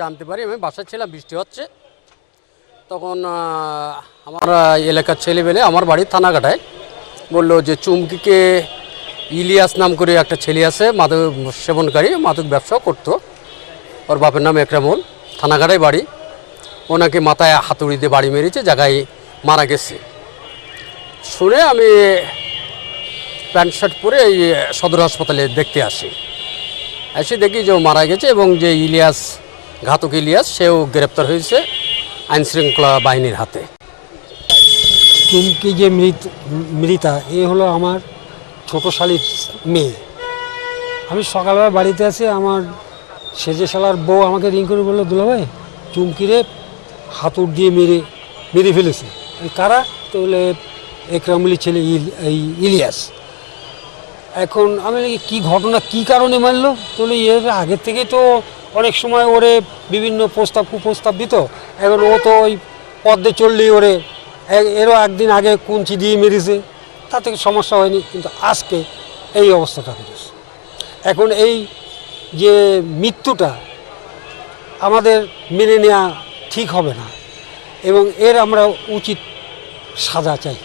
জানতে পারি, আমি বাসায় ছিলাম, বৃষ্টি হচ্ছে। তখন আমার এলাকার ছেলেবেলে আমার বাড়ি থানাঘাটায় বলল যে, চুমকিকে ইলিয়াস নাম করে একটা ছেলে আছে, মাদক সেবনকারী, মাদক ব্যবসাও করতো। ওর বাপের নাম একরামুল, থানাঘাটায় বাড়ি। ওনাকে মাথায় হাতুড়ি দিয়ে বাড়ি মেরেছে, জায়গায় মারা গেছে। শুনে আমি প্যান্ট শার্ট পরে এই সদর হাসপাতালে দেখতে আসি। এসে দেখি যে ও মারা গেছে এবং যে ইলিয়াস ঘাতক ইলিয়াস সেও গ্রেপ্তার হয়েছে আইন শৃঙ্খলা বাহিনীর হাতে। চুমকি যে মৃত মৃতা এ হলো আমার ছোট শালির মেয়ে। আমি সকালবেলা বাড়িতে আছি আমার সেজে শালার বউ আমাকে রিং করে বলল দুলাভাই চুমকিরে হাতুড় দিয়ে মেরে মেরে ফেলেছে। কারা? তো বলে একরামুলি ছেলে এই ইলিয়াস। এখন আমি কি ঘটনা কি কারণে মারলো? তো বলি, এর আগের থেকে তো অনেক সময় ওরে বিভিন্ন প্রস্তাব, কুপ্রস্তাব দিত। এখন ও তো ওই পদ্মে চললেই ওরে এরও একদিন আগে কুঞ্চি দিয়ে মেরেছে। তা থেকে সমস্যা হয়নি, কিন্তু আজকে এই অবস্থাটা করেছে এখন এই যে মৃত্যুটা আমাদের মেনে নেওয়া ঠিক হবে না। এবং এর আমরা উচিত সাজা চাই।